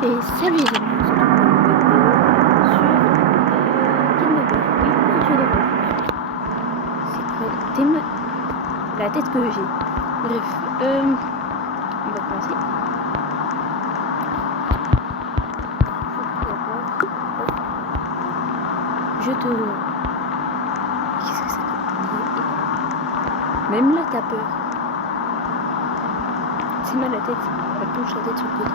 Et salut les amis, on se retrouve pour une nouvelle vidéo sur Game Over. Oui, je l'ai revu. C'est quoi thème? La tête que j'ai. Bref, on va commencer. Je te vois. Qu'est-ce que c'est que... Même là, t'as peur. C'est mal la tête. Elle penche la tête sur le côté.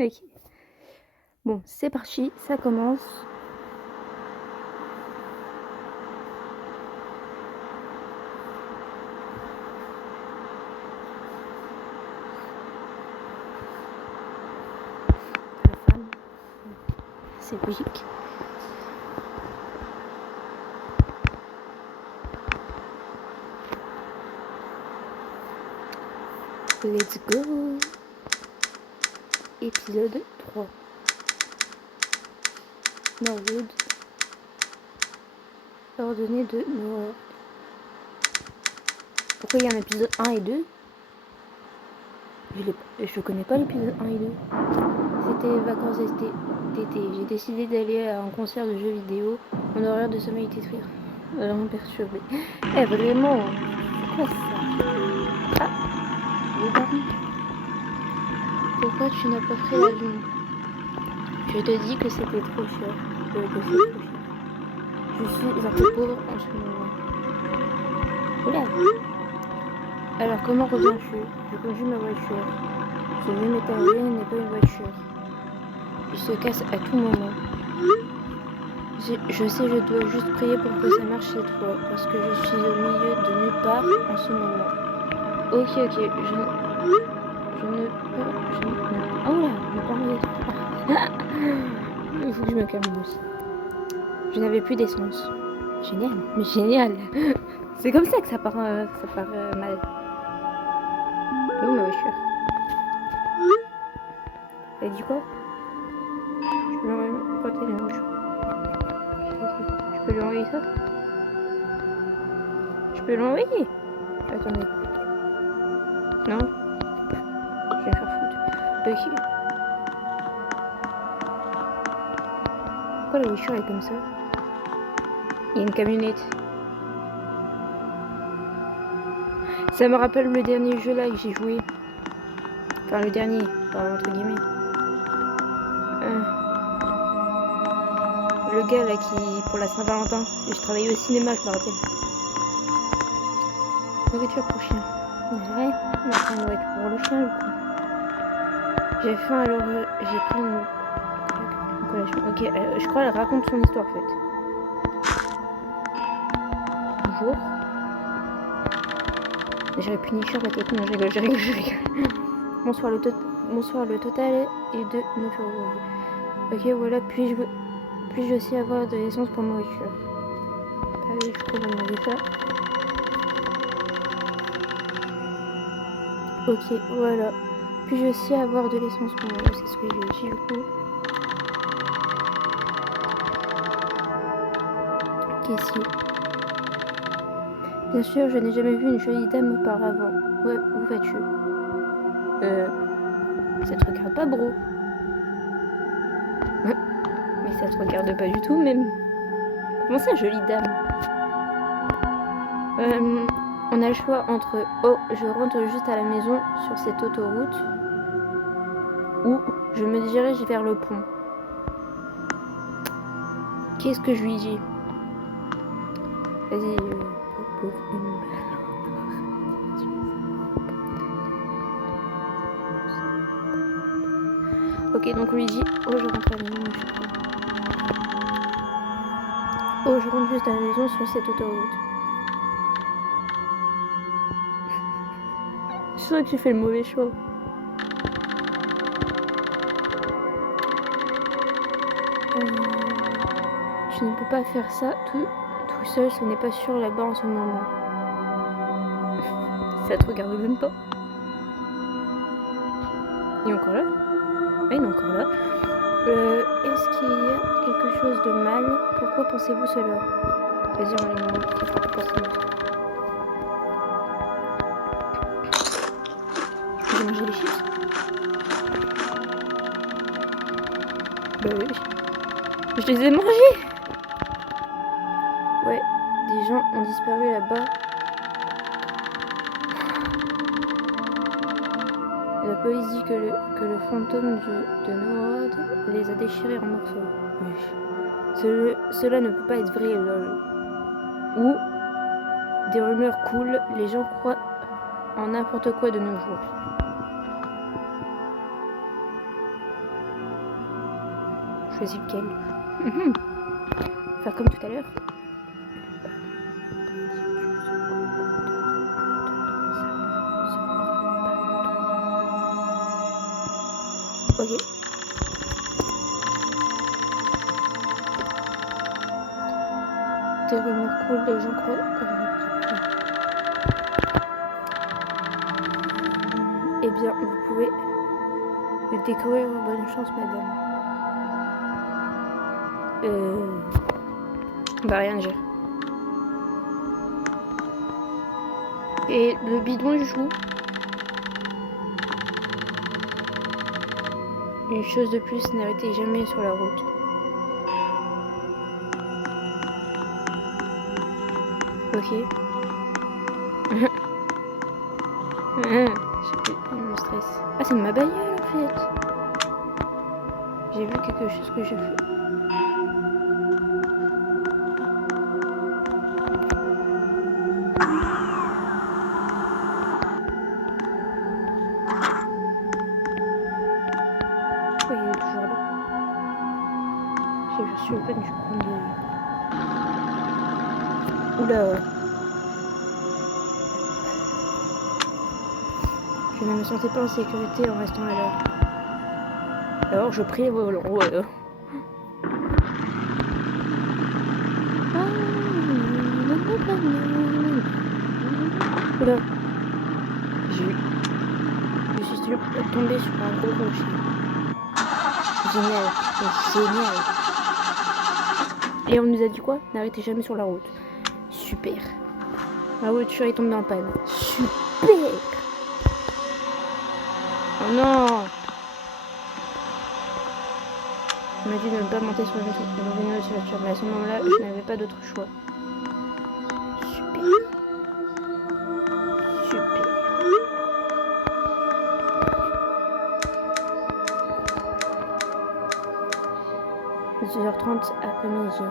Ok. Bon, c'est parti, ça commence. La femme, c'est logique. Let's go. Épisode 3. Norwood. Ordonnée de Norwood. Pourquoi il y a un épisode 1 et 2? Je connais pas l'épisode 1 et 2. C'était vacances d'été. J'ai décidé d'aller à un concert de jeux vidéo. Mon horaire de sommeil était très vraiment perturbé. Eh vraiment, c'est quoi ça? Ah, le baron. Pourquoi tu n'as pas pris l'avion? Je te dis que c'était trop cher. Je suis un peu pauvre en ce moment. Oula. Alors comment reviens-tu? Je conduis ma voiture. Ce vieux métallier n'est pas une voiture. Il se casse à tout moment. Je sais, je dois juste prier pour que ça marche cette fois, parce que je suis au milieu de nulle part en ce moment. Ok, je ne peux... Oh là, ne pas m'arrêter. Il faut que je me calme aussi. Je n'avais plus d'essence. Génial, mais génial. C'est comme ça que ça part mal. Et où ma voiture? Elle dit quoi? Je peux lui envoyer Je peux lui envoyer ça? Je peux l'envoyer? Attendez. Non? Je vais me faire foutre. Ok. Pourquoi la voiture est comme ça? Il y a une camionnette. Ça me rappelle le dernier jeu là que j'ai joué. Enfin le dernier, entre guillemets. Le gars là qui, pour la Saint-Valentin, je travaillais au cinéma, je me rappelle. Nourriture pour chien. Ouais, on va prendre une nourriture pour le chien du coup. J'ai faim alors j'ai pris une collation. Ok, je crois qu'elle raconte son histoire en fait. Bonjour. J'aurais pu nicher la tête. Non, je rigole. Bonsoir, le total est de 9 €. Ok, voilà, puis-je aussi avoir de l'essence pour ma voiture? Ah oui, je peux demander ça. Ok, voilà. Puis-je aussi avoir de l'essence pour moi? C'est ce que j'ai dit du coup. Caissier. Bien sûr, je n'ai jamais vu une jolie dame auparavant. Ouais, où vas-tu? Ça te regarde pas, bro? Mais ça te regarde pas du tout, même. Comment ça, jolie dame? On a le choix entre oh, je rentre juste à la maison sur cette autoroute, ou je me dirige vers le pont. Qu'est-ce que je lui dis? Vas-y, ok, donc on lui dit oh, je rentre à la maison. Oh, je rentre juste à la maison sur cette autoroute. Je suis sûre que j'ai fait le mauvais choix. Tu ne peux pas faire ça tout seul, ce n'est pas sûr là-bas en ce moment. Ça te regarde même pas. Il est encore là? Ah, il est encore là. Est-ce qu'il y a quelque chose de mal? Pourquoi pensez-vous cela? Vas-y, on est pourquoi pensez-vous cela? j'ai mangé les chips. Bah oui. Je les ai mangés. Ouais, des gens ont disparu là-bas. La police dit que le fantôme de Norwood les a déchirés en morceaux. Oui. Cela ne peut pas être vrai, lol. Ou des rumeurs coulent, les gens croient en n'importe quoi de nos jours. Choisis lequel. Faire comme tout à l'heure. Ok. Des rumeurs coulent, les gens croient. Eh bien, vous pouvez le découvrir. Bonne chance, madame. Bah, rien dire. Et le bidon du chou. Une chose de plus, n'arrêtez jamais sur la route. Ok. Je me stresse. Ah, c'est de ma bagnole en fait. J'ai vu quelque chose que j'ai fait. Pourquoi il est toujours là? J'ai reçu le pas du coin de... Oula. Je ne me sentais pas en sécurité en restant à l'heure. Alors je prie vos volant. Ouais. Oula. Je suis tombée sur un gros rocher. Génial. Génial. Et on nous a dit quoi? N'arrêtez jamais sur la route. Super. Ma voiture est tombée en panne. Super. Oh non. On m'a dit de ne pas monter sur la voiture, mais à ce moment-là, je n'avais pas d'autre choix. Super. Super. 2h30 après-midi.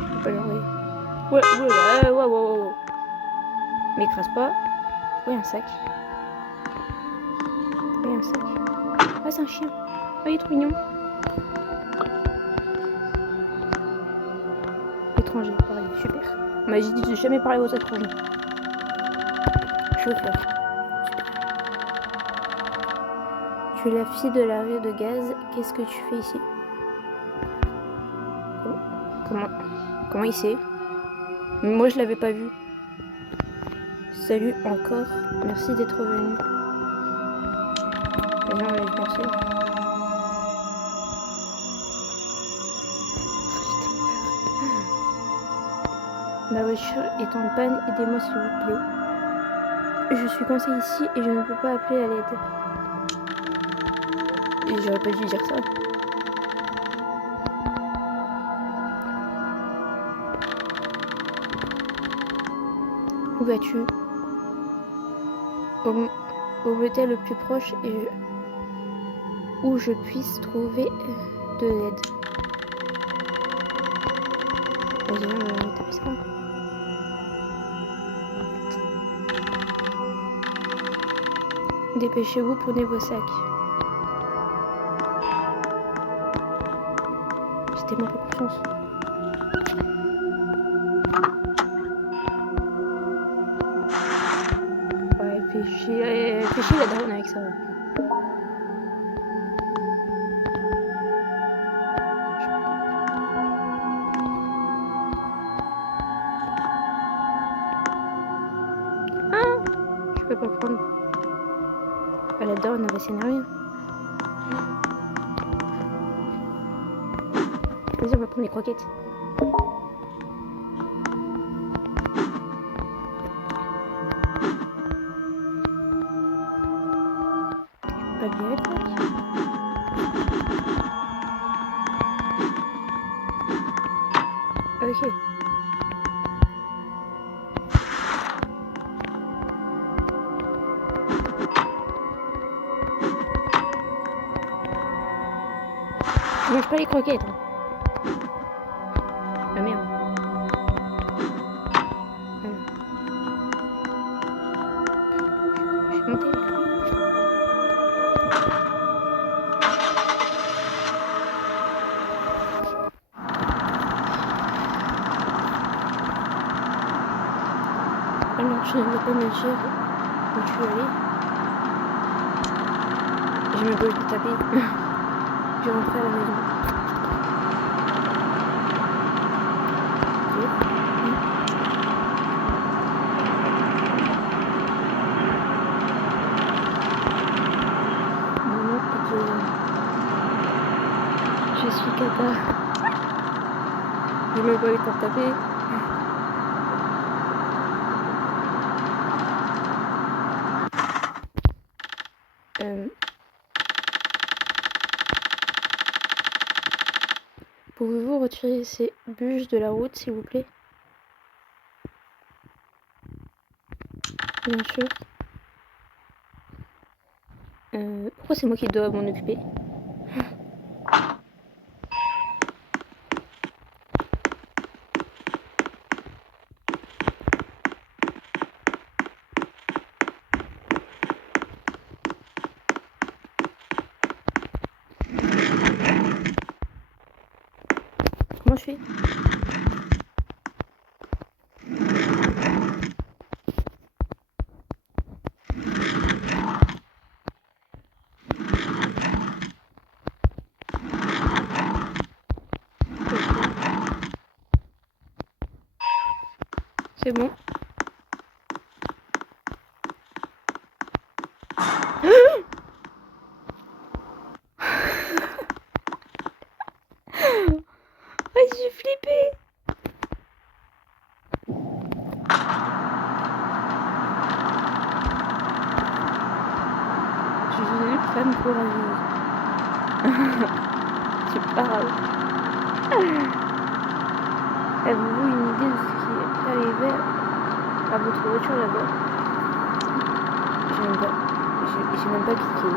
Je peux pas l'enlever. Ouais. M'écrase pas. Oui, un sac. Ah, c'est un chien. Ah, il est trop mignon. Étranger, pareil, super. On m'a dit de jamais parler aux étrangers. Chauffeur. Super. Tu es la fille de l'arrêt de gaz. Qu'est-ce que tu fais ici? Comment il sait? Moi, je l'avais pas vu. Salut encore. Merci d'être venu. Merci. Ma voiture est en panne. Aidez-moi s'il vous plaît. Je suis coincée ici et je ne peux pas appeler à l'aide. Et j'aurais pas dû dire ça. Où vas-tu? Au motel le plus proche et où je puisse trouver de l'aide. Vas-y, on va taper ça. Dépêchez-vous, prenez vos sacs. J'ai tellement pas confiance. Ouais, fais chier la daronne avec ça. Ah, je peux pas prendre. Bah, la daronne elle va s'énerver. Vas-y, on va prendre les croquettes. Ok. Je mange pas les croquettes. Hein. Ah merde. Je vais monter avec lui. Alors, je ne vais pas me dire où tu es allé. Je me peux le taper. Je rentre à la maison. Je suis cata. Je me peux le taper. Pouvez-vous retirer ces bûches de la route, s'il vous plaît? Bien sûr. Pourquoi c'est moi qui dois m'en occuper? Comment je fais? C'est bon. Ah, j'ai flippé. Je suis une femme courageuse. Tu parles. Avez-vous une idée de ce qui est arrivé à votre voiture là-bas? J'ai même pas cliqué.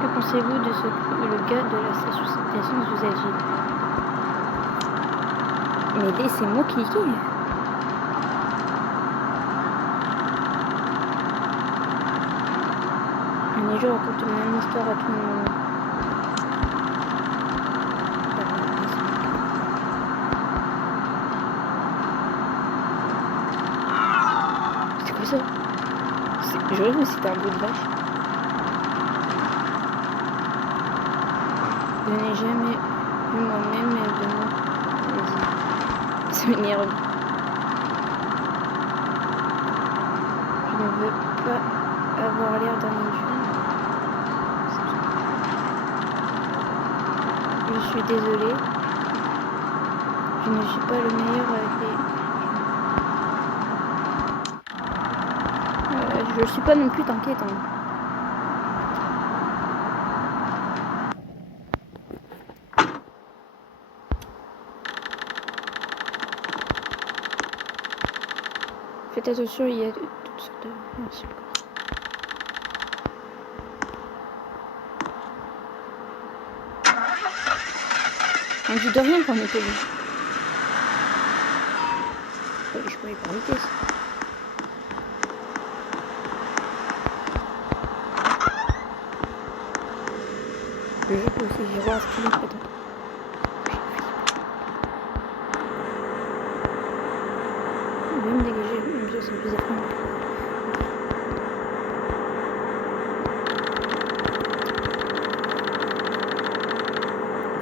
Que pensez-vous de ce que le gars de la station d'essence vous a dit? Mais laissez-moi cliquer. Un jour raconte la même histoire à tout le monde. C'est quoi ça? Je rêve, mais c'était un bout de vache. Je n'ai jamais vu moi-même de moi. Vas-y. Ça m'énerve. Je ne veux pas avoir l'air d'un idiot. Je suis désolée. Je ne suis pas le meilleur avec les... je suis pas non plus, t'inquiète. Hein. Faites attention, il y a toutes sortes de... Merci beaucoup. On dit de rien quand on est poli. Je peux aller par vitesse. Le jeu peut aussi girer à ce qu'il est peut-être. Je vais me dégager, même si c'est plus effrayant.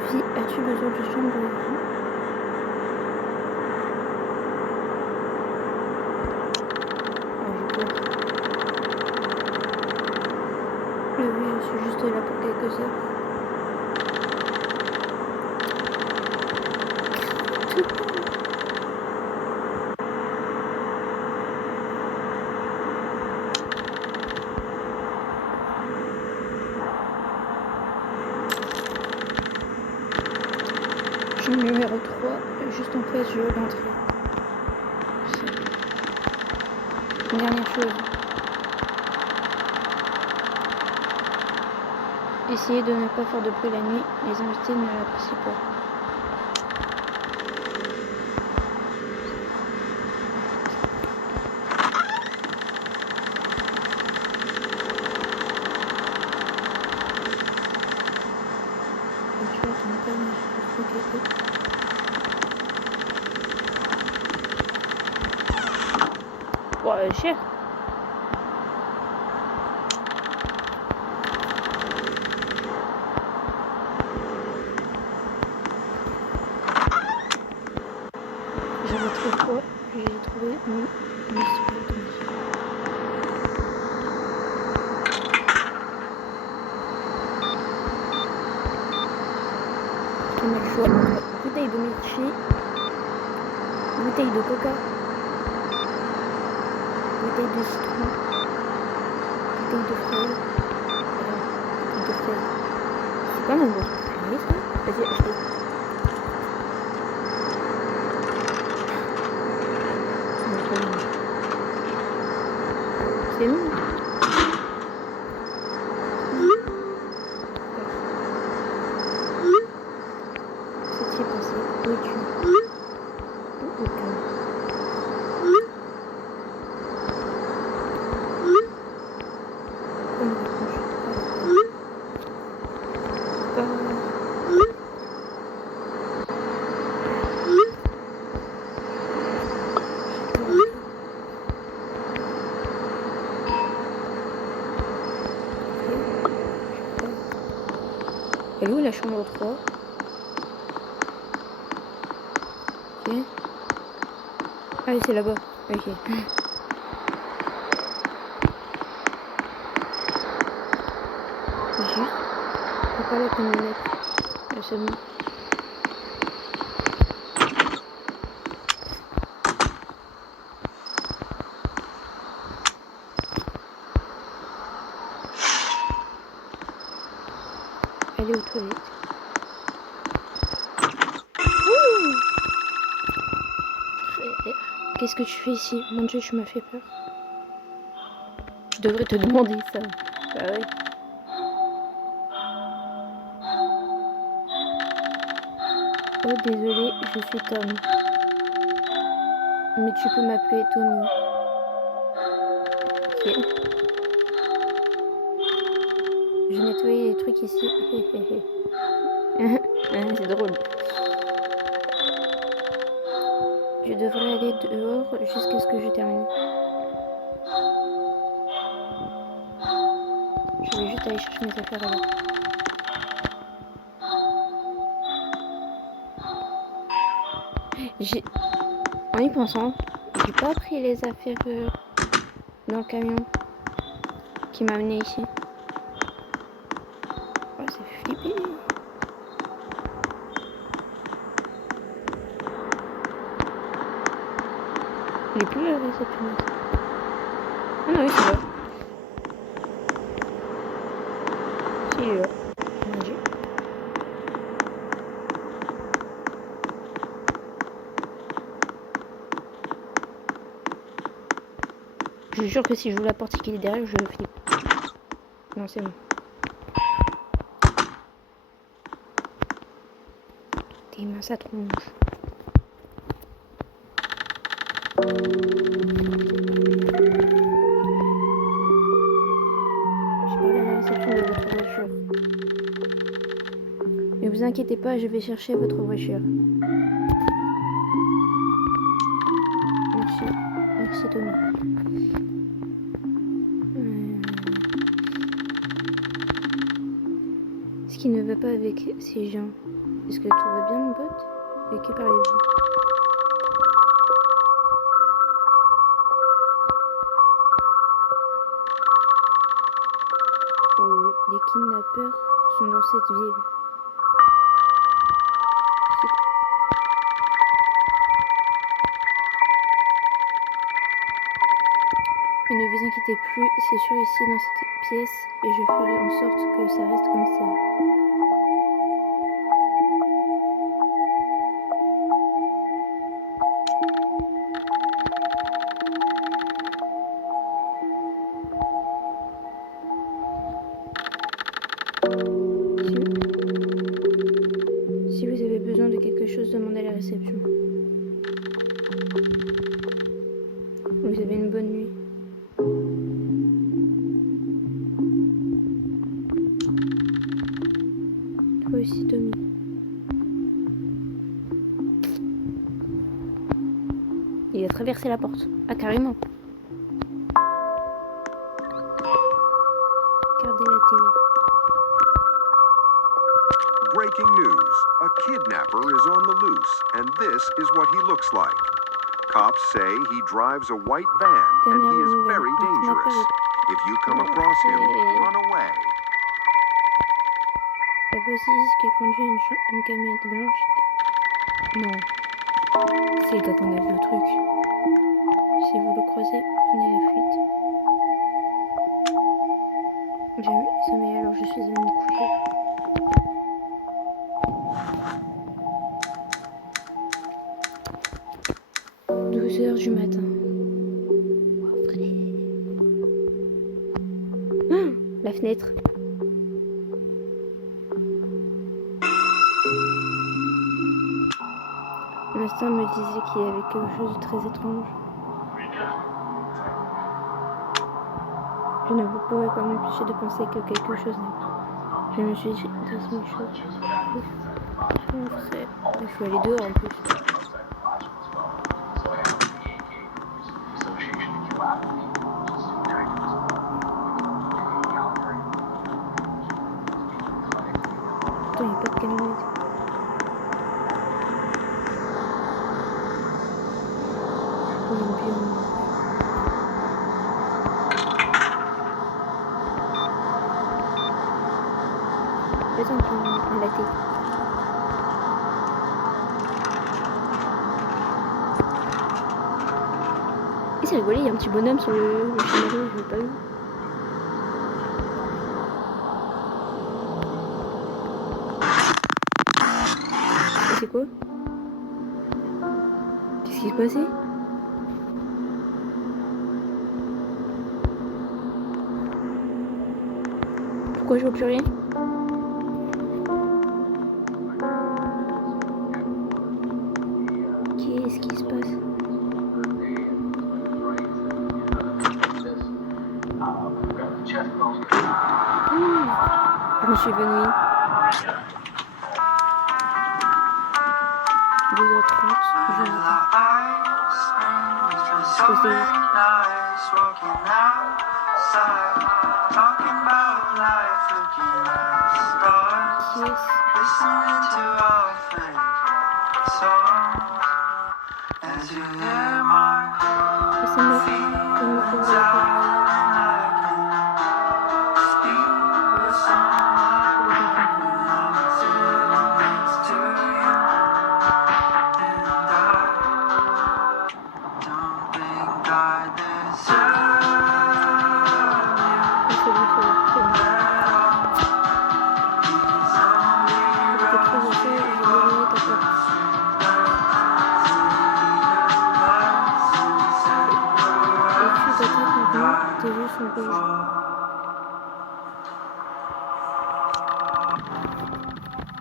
Fille, as-tu besoin de chambre? Oui, je suis juste là pour quelques heures. Numéro 3, juste en face de l'entrée. Une dernière chose. Essayez de ne pas faire de bruit la nuit, les invités ne l'apprécient pas. Ouais, cher. J'avais trop froid, puis j'ai trouvé une on a le choix entre bouteille de milkshake, bouteille de coca, bouteille de citron, bouteille de fraises. Bouteille de fraises. C'est pas mon boisson préférée ça. Vas-y, achetez. C'est bon. C'est passé. Où es-tu? Où es-tu? Elle est où la chambre 3? Ok. Ah oui, c'est là-bas. Ok. Juste. Faut pas la camionnette. Ah, c'est bon. Aller aux toilettes. Qu'est-ce que tu fais ici? Mon Dieu, tu m'as fait peur. Je devrais te demander ça. Bah oui. Oh, désolé, je suis Tom. Mais tu peux m'appeler Tommy. Ok. Je nettoyais les trucs ici. C'est drôle. Je devrais aller dehors jusqu'à ce que je termine. Je vais juste aller chercher mes affaires alors. En y pensant, j'ai pas pris les affaires dans le camion qui m'a amené ici. Oh, c'est flippé. Il est plus là, cette punaise. Ah non, oui, c'est là. Si, il est là. Je vous jure que si je vous la porte et qu'il est derrière, je flippe. Non, c'est bon. Tes mains, ça tronche. J'ai parlé à la réception de votre voiture. Ne vous inquiétez pas, je vais chercher votre voiture. Merci. Merci, Tommy. Ce qui ne va pas avec ces gens. Est-ce que tout va bien, mon pote? De qui parlez-vous? Les kidnappeurs sont dans cette ville. Mais ne vous inquiétez plus, c'est sûr ici dans cette pièce et je ferai en sorte que ça reste comme ça. réception. Vous avez une bonne nuit. Toi aussi, Tommy. Il a traversé la porte. Ah, carrément. Regardez la télé. Breaking news. A kidnapper is on the loose, and this is what he looks like. Cops say he drives a white van, and he is very dangerous. If you come across him, run away. La police dit qu'il conduit une camionnette blanche. Non. C'est le gars qu'on a vu au truc. Si vous le croisez, prenez la fuite. J'ai eu sommeil alors je suis allée me coucher. « 12h du matin. » Ah, la fenêtre. L'instinct me disait qu'il y avait quelque chose de très étrange. Je ne pouvais pas m'empêcher de penser que quelque chose n'est pas. Je me suis dit dans une chose. Mon frère. Il faut aller dehors en plus. Putain, il n'y a pas de camionnette. Il y a une pion. Fais-en un latte. Et c'est rigolo, il y a un petit bonhomme sur le chemin, je l'ai pas vu. Et c'est quoi? Qu'est-ce qui se passait? Pourquoi je vois plus rien? Qu'est-ce qui se passe? Je me suis évanouie. 2h30, je vais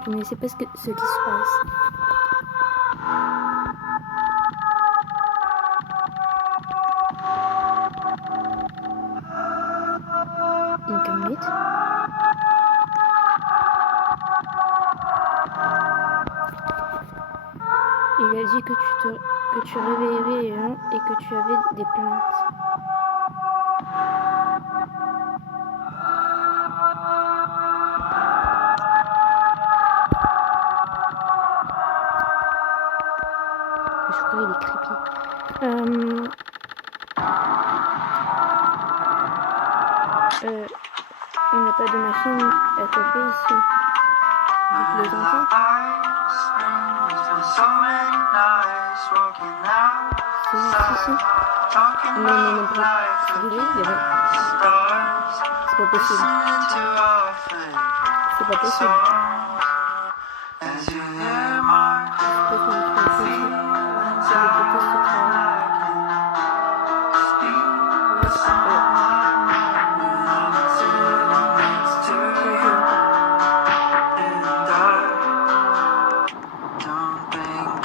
Je ne sais pas ce qui se passe. Une camionnette. Il a dit que tu réveillerais les gens et que tu avais des plaintes. Je crois qu'il est creepy. On n'a pas de machine à taper ici. Vous plaisantez? C'est juste ici. Non, pas. Il y avait... C'est pas possible. C'est pas possible.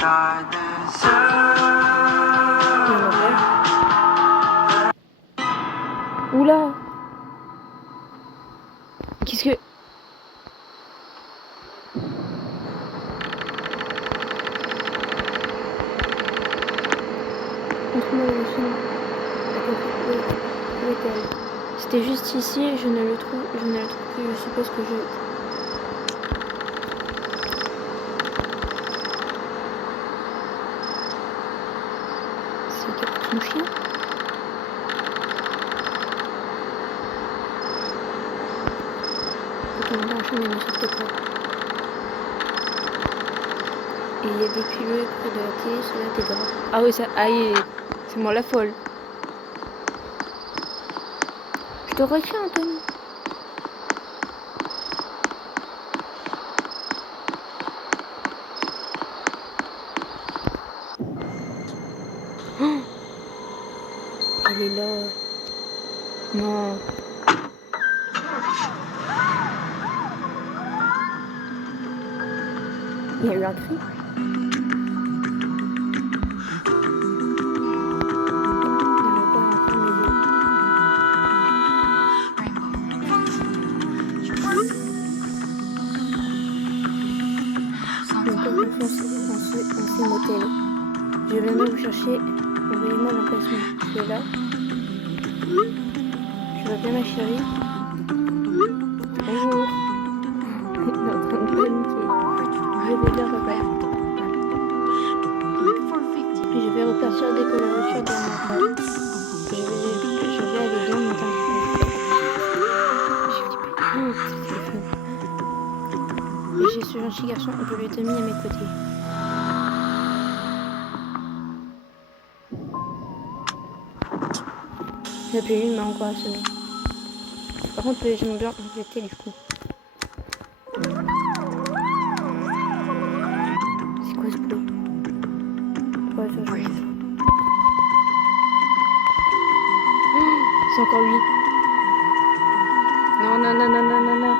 Die. Parce que... Montre-moi le film. C'était juste ici, je ne le trouve plus, je suppose que je... C'est mon chien. Et il y a des pilules près de la télé, cela t'est grave. Ah oui, ça, aïe, c'est moi la folle. Je te retiens, Anthony. Oh, elle est là. Non. Il y a eu un cri. Je vais même vous chercher. Envoyez-moi l'emplacement. Tu es là. Je vois bien ma chérie. Bonjour. Il est en train de paniquer. Je vais bien repartir. Je vais repartir dès que la voiture démarre. Je vais aller dans mon temps. J'ai ce gentil garçon, je lui ai mis à mes côtés. La pilule m'a encore assommé. Par contre, j'aimerais bien compléter du coup. C'est quoi ce bruit? Pourquoi ça joue? C'est encore lui. Non, non, non, non, non, non, non.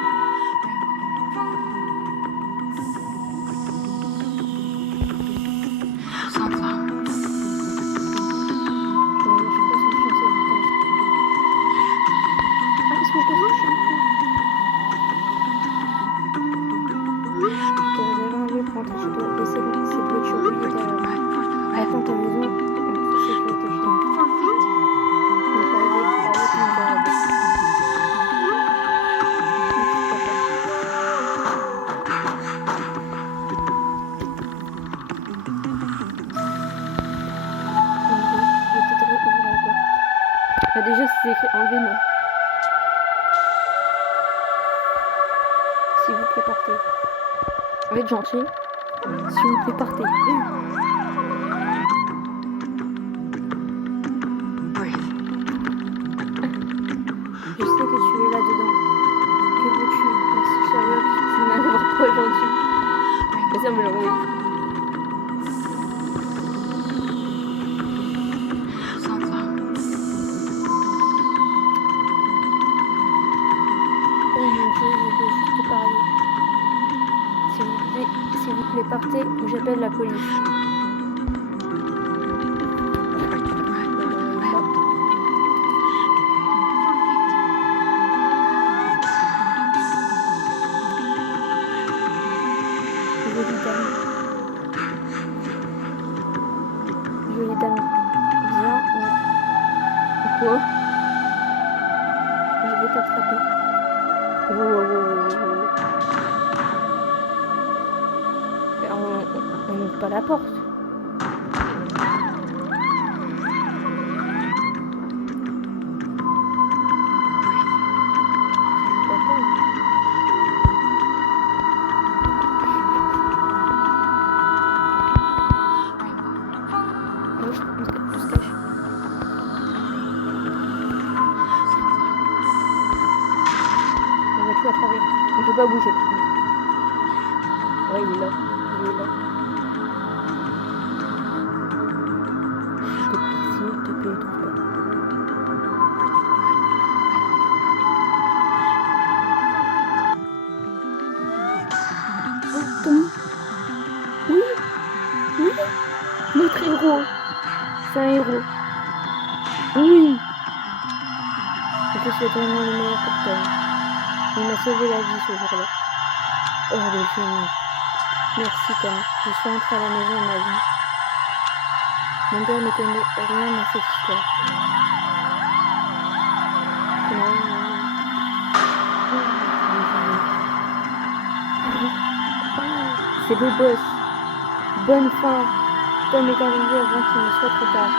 Déjà, c'est écrit enlever non. S'il vous plaît, partez. On va être gentil. S'il vous plaît, partez. Je sais que tu es là-dedans. Que veux-tu? Merci, Sherlock. Ça n'arrivera pas aujourd'hui. Mais ça me l'envoie. S'il vous plaît, partez ou j'appelle la police. Jolie dame. Viens ou quoi? Je vais t'attraper. On n'ouvre pas la porte. On peut pas bouger. Ouais, il est là. Il est là. S'il te plaît, trouve pas. Oh, Tommy. Oui. Oui. Notre héros. C'est un héros. Oui. Je te souhaite vraiment le meilleur pour toi. Il m'a sauvé la vie ce jour-là. Oh, le génie. Merci, Tom. Je suis rentrée à la maison en avion. Mon père ne connaît rien à cette histoire. C'est le boss. Bonne fin. Tom est arrivé avant qu'il ne soit trop tard.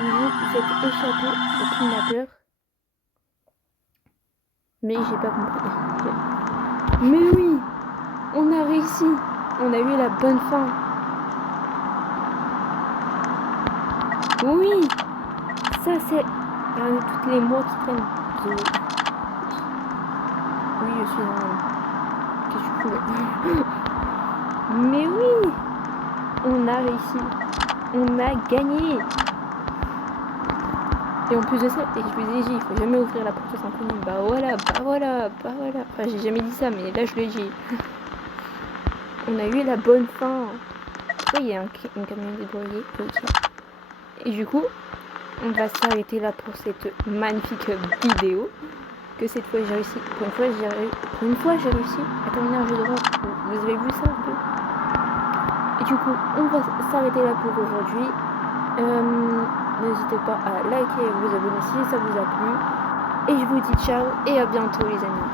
Vous êtes échappé au kidnappeur. Mais j'ai pas compris. Mais oui, on a réussi. On a eu la bonne fin. Oui, ça c'est parmi toutes les mois qui traînent. Oui, je suis dans... Qu'est-ce que tu fais? Mais oui, on a réussi. On a gagné. Et en plus de ça, et je vous ai dit, il faut jamais ouvrir la porte aux inconnus. Bah voilà. Enfin, j'ai jamais dit ça, mais là je l'ai dit. On a eu la bonne fin. Oui, il y a un camion débrouillé. Ok. Et du coup, on va s'arrêter là pour cette magnifique vidéo. Que cette fois j'ai réussi. Pour une fois j'ai réussi à terminer un jeu de rôle. Vous avez vu ça un peu? Et du coup, on va s'arrêter là pour aujourd'hui. N'hésitez pas à liker et vous abonner si ça vous a plu. Et je vous dis ciao et à bientôt les amis.